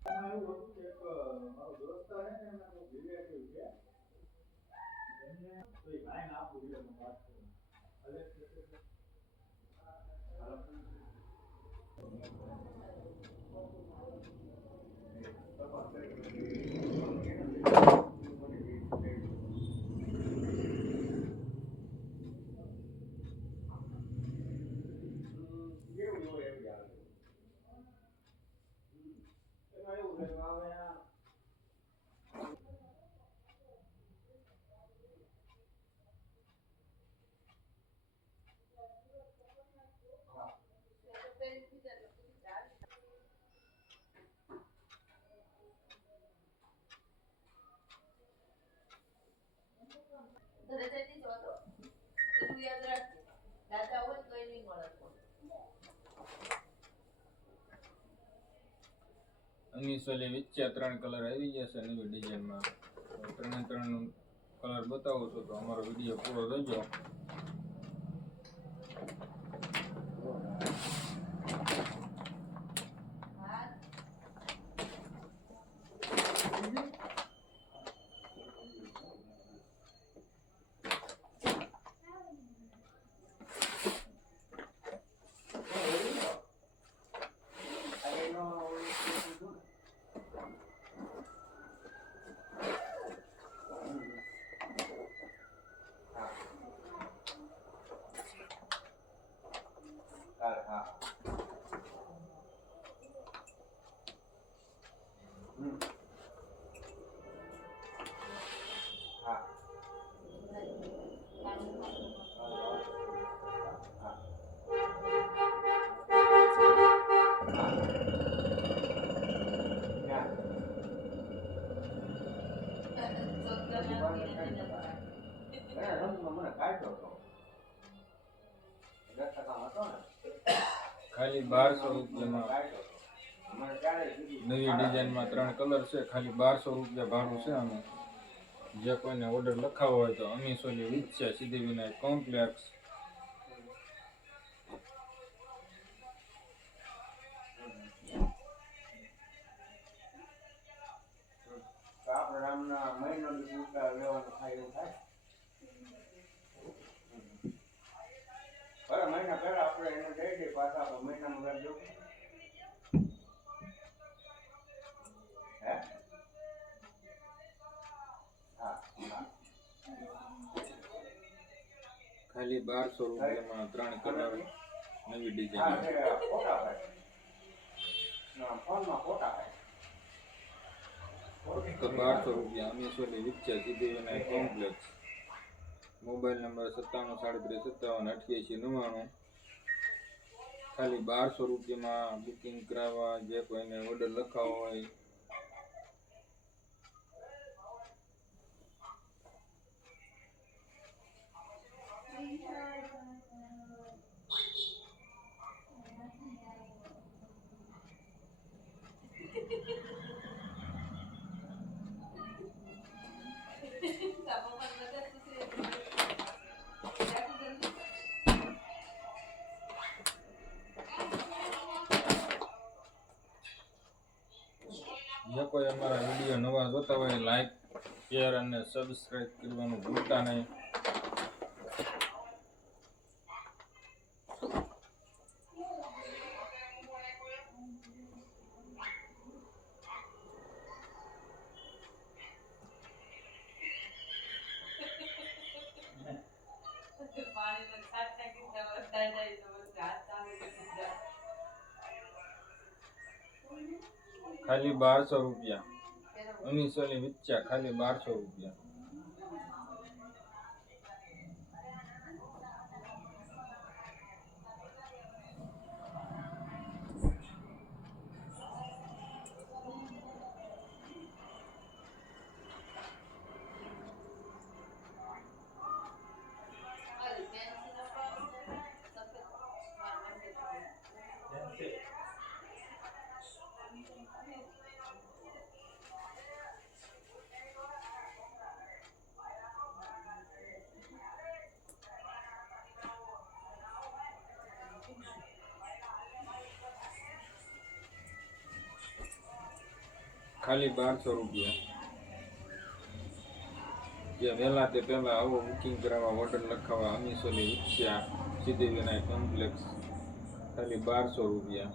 એમાં એવું હતું કે એક મારો દોસ્તાર હે ને એમને કોઈ રિલેટિવ છે એમને તો એ ભાઈને આપું એટલે હું વાત કરું ભલે તે તે તે. કેવું હોય એવું આવે એમાં એવું છે કે હવે આ ઘરે જતી જો એટલું યાદ રાખજે દાદા હોય તો એ નહીં મળે ફોન. ઇનિશિયલી વચ્ચે ત્રણ કલર આવી જશે નવી ડિઝાઇનમાં ત્રણે ત્રણ કલર બતાવું છું તો અમારો વીડિયો પૂરો થજો ખાલી બારસો રૂપિયામાં નવી ડિઝાઇનમાં ત્રણ કલર છે ખાલી બારસો રૂપિયા ભાડું છે અમે જે કોઈને ઓર્ડર લખાવો હોય તો અમીસોલી વિચ્છા સિદ્ધિ વિનાયક કોમ્પ્લેક્સ રામના મહિનો લેવાનું થાય એવું થાય? બરાબર મહિના પહેલા આપણે એને દઈ દઈએ પાછા આપણે મહિનાનું વ્યાજ હે? હા હા. ખાલી બારસો રૂપિયામાં ત્રણ કલર નવી ડિઝાઇન ફોટા તો બારસો રૂપિયા અમીસોલી વિચ્છા Siddhi Vinayak complex mobile number સત્તાણું, સાડત્રીસ, સત્તાવન, અઠ્યાસી, નવ્વાણું. ખાલી બારસો રૂપિયામાં બુકિંગ કરાવવા, જે કોઈને ઓર્ડર લખાવો હોય કોઈ અમારા વીડિયો નવા જોતા હોય લાઈક શેર અને સબસ્ક્રાઈબ કરવાનું ભૂલતા નહીં. ખાલી બારસો રૂપિયા. ઉન્નીસો ની વિચ્ચા ખાલી બારસો રૂપિયા. ખાલી બારસો રૂપિયા. જે વહેલા તે પહેલા આવો બુકિંગ કરાવવા ઓર્ડર લખાવવા અમીસોલી વિક્ષા સિદ્ધિવિનાયક કોમ્પ્લેક્સ ખાલી બારસો રૂપિયા.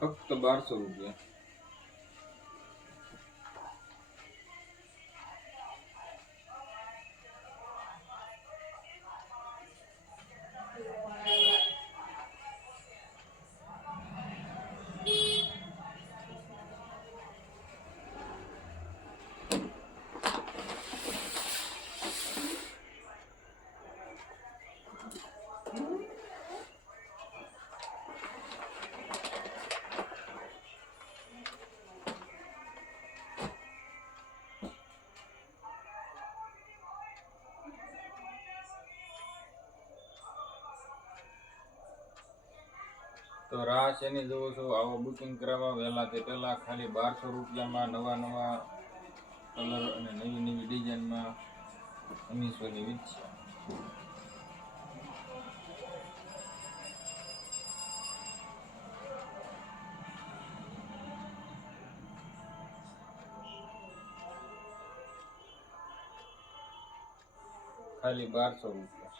ફક્ત બારસો રૂપિયા. તો રાહ શેની જોવો છો? આવો બુકિંગ કરાવવા. વહેલા તે પહેલાં ખાલી બારસો રૂપિયામાં નવા નવા કલર અને નવી નવી ડિઝાઇનમાં અમીસોની છે. ખાલી બારસો રૂપિયા.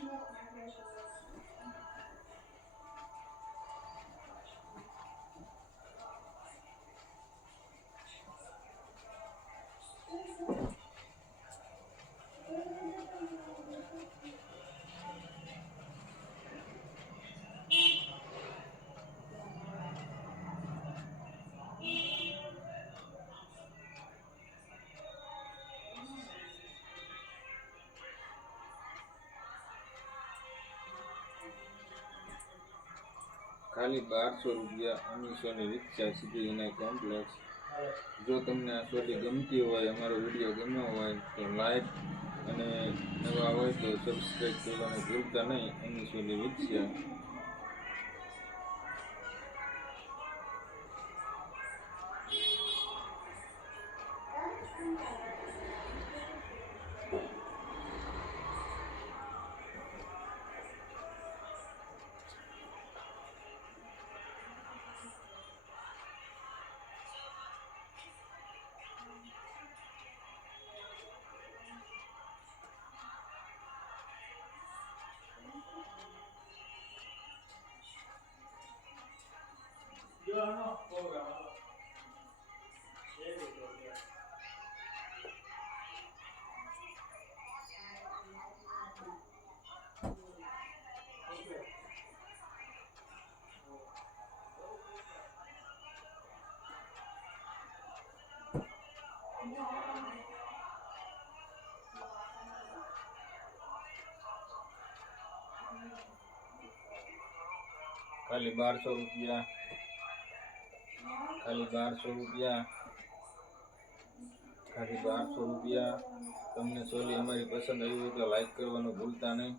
ખાલી બારસો રૂપિયા અમીસોની રિક્ષા સીધી એના કોમ્પ્લેક્સ જો તમને આ સોલી ગમતી હોય, અમારો વીડિયો ગમ્યો હોય, તો લાઈક અને નવા હોય તો સબસ્ક્રાઈબ કરવાનું ભૂલતા નહીં અમીસોની રિક્ષા. ખાલી બારસો રૂપિયા ખાલી બારસો રૂપિયા. ખાલી બારસો રૂપિયા. તમને સોલી અમારી પસંદ આવી હોય તો લાઈક કરવાનું ભૂલતા નહીં.